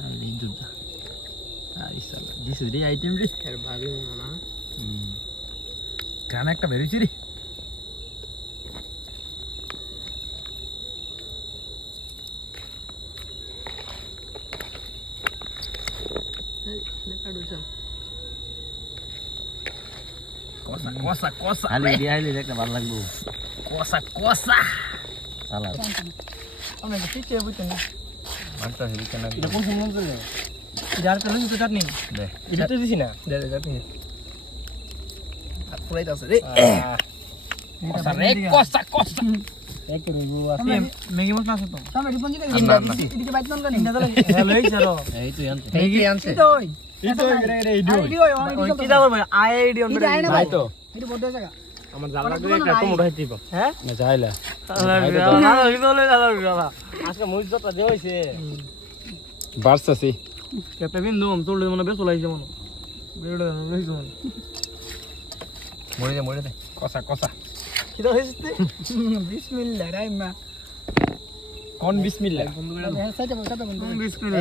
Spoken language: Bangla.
আরে জুদা আই সালা দিস রে আইটেম রে এর ভাবি মনে না গান একটা বেরিয়েছি রে কষা কষা কষা আইলে একটা ভালো লাগবো কষা কষা সালাদ আমরা কি কে বুঝতে না মানটা হেভি কেন এটা কোন ফোন করে যার পেলে তো চাটনি দে এটা তো দিছি না দে দে চাটনি আর পুরাই আছে রে কষা রে কষা কষা এক রইবো আছে ম্যাগি মশলা আছে তো সামনে রিপন জিতে এদিকে বাইত নন কানি ইন্ডা দলে হ্যালো এই জারো এই তুই আনতে ম্যাগি আনছে তো ওই ইতো রে ইডো ওই কি দাও ভাই আইডি অন ভাই তো এটা বড় জায়গা আমার জাল লাগবে এত মোটা হইতে পারে হ্যাঁ না যাইলা আজকে মরিচটা দে হইছে বারসাসি কেপে বিন্দু তোলে মনে বেশ লাইছে মনে বেড়ে লইছো মরে দে কষা কষা কি দাও হইছে বিসমিল্লাহ রাইমা কোন বিসমিল্লাহ বন্ধু করে সাইডে বন্ধু বিসমিল্লাহ